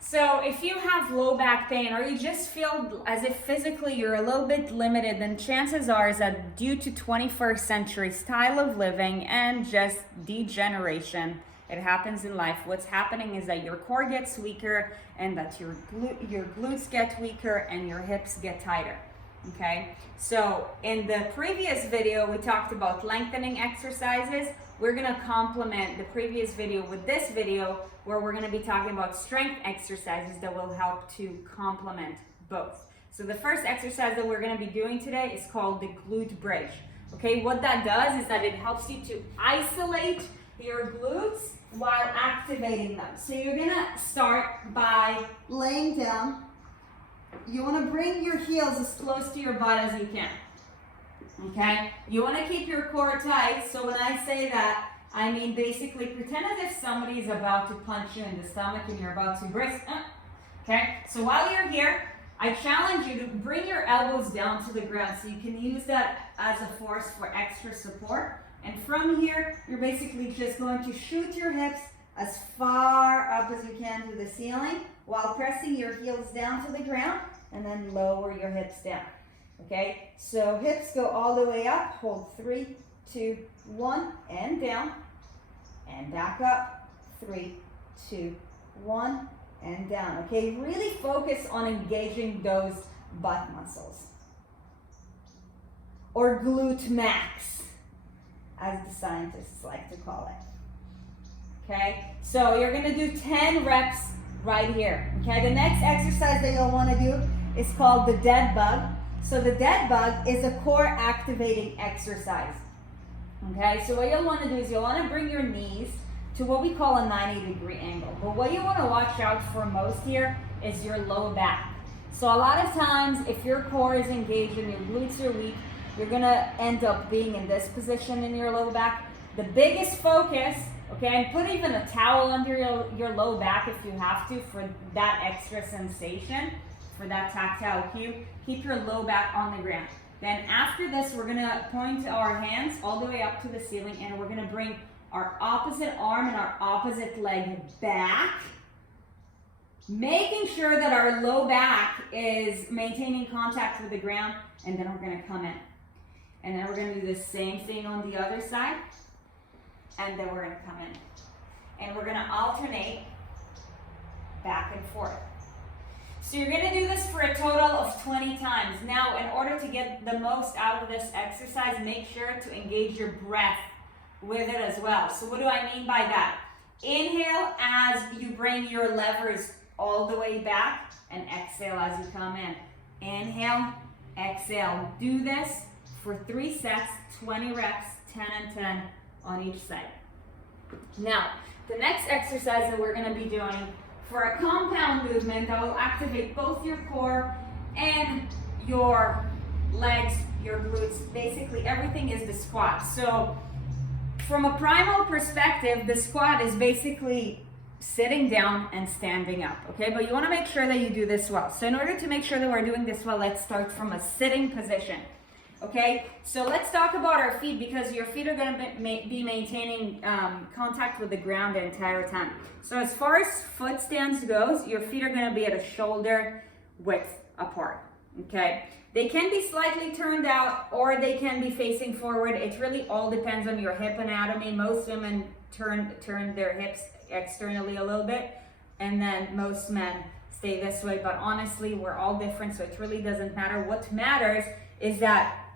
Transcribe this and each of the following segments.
So if you have low back pain or you just feel as if physically you're a little bit limited, then chances are is that due to 21st century style of living and just degeneration, it happens in life. What's happening is that your core gets weaker and that your glutes get weaker and your hips get tighter. Okay, so in the previous video, we talked about lengthening exercises. We're gonna complement the previous video with this video where we're gonna be talking about strength exercises that will help to complement both. So the first exercise that we're gonna be doing today is called the glute bridge. Okay, what that does is that it helps you to isolate your glutes while activating them. So you're gonna start by laying down. You want to bring your heels as close to your butt as you can. Okay? You want to keep your core tight. So when I say that, I mean basically pretend as if somebody is about to punch you in the stomach and you're about to brace. Okay? So while you're here, I challenge you to bring your elbows down to the ground so you can use that as a force for extra support. And from here, you're basically just going to shoot your hips as far up as you can to the ceiling while pressing your heels down to the ground and then lower your hips down. Okay, so hips go all the way up, hold 3, 2, 1, and down, and back up, 3, 2, 1, and down. Okay, really focus on engaging those butt muscles, or glute max, as the scientists like to call it. Okay, so you're gonna do 10 reps right here. Okay, the next exercise that you'll want to do is called the dead bug. So the dead bug is a core activating exercise. Okay, so what you'll want to do is you'll want to bring your knees to what we call a 90-degree angle. But what you want to watch out for most here is your low back. So a lot of times if your core is engaged and your glutes are weak, you're going to end up being in this position in your low back. The biggest focus, okay, and put even a towel under your low back if you have to for that extra sensation, for that tactile cue. Keep your low back on the ground. Then after this, we're gonna point our hands all the way up to the ceiling and we're gonna bring our opposite arm and our opposite leg back, making sure that our low back is maintaining contact with the ground, and then we're gonna come in. And then we're gonna do the same thing on the other side. And then we're going to come in. And we're going to alternate back and forth. So you're going to do this for a total of 20 times. Now, in order to get the most out of this exercise, make sure to engage your breath with it as well. So what do I mean by that? Inhale as you bring your levers all the way back, and exhale as you come in. Inhale, exhale. Do this for 3 sets, 20 reps, 10 and 10. On each side. Now, the next exercise that we're going to be doing for a compound movement that will activate both your core and your legs, your glutes, basically everything, is the squat. So from a primal perspective, the squat is basically sitting down and standing up, okay? But you want to make sure that you do this well. So in order to make sure that we're doing this well, let's start from a sitting position. Okay, so let's talk about our feet, because your feet are going to be maintaining contact with the ground the entire time. So as far as foot stance goes, your feet are going to be at a shoulder width apart. Okay, they can be slightly turned out or they can be facing forward. It really all depends on your hip anatomy. Most women turn their hips externally a little bit, and then most men stay this way. But honestly, we're all different, so it really doesn't matter. What matters is that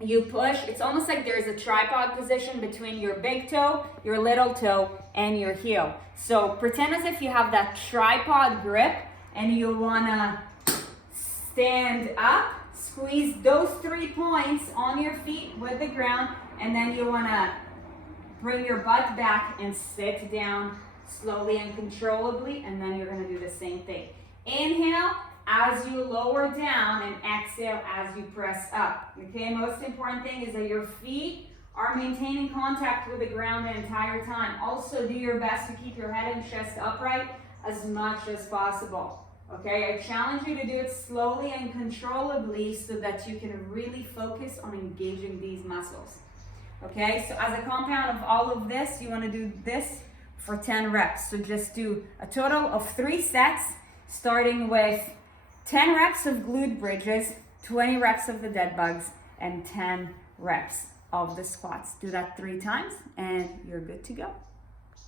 you push. It's almost like there's a tripod position between your big toe, your little toe, and your heel. So pretend as if you have that tripod grip and you wanna stand up, squeeze those 3 points on your feet with the ground, and then you wanna bring your butt back and sit down slowly and controllably, and then you're gonna do the same thing. Inhale as you lower down, and exhale as you press up. Okay, most important thing is that your feet are maintaining contact with the ground the entire time. Also, do your best to keep your head and chest upright as much as possible. Okay, I challenge you to do it slowly and controllably so that you can really focus on engaging these muscles. Okay, so as a compound of all of this, you want to do this for 10 reps. So just do a total of 3 sets, starting with 10 reps of glute bridges, 20 reps of the dead bugs, and 10 reps of the squats. Do that 3 times and you're good to go.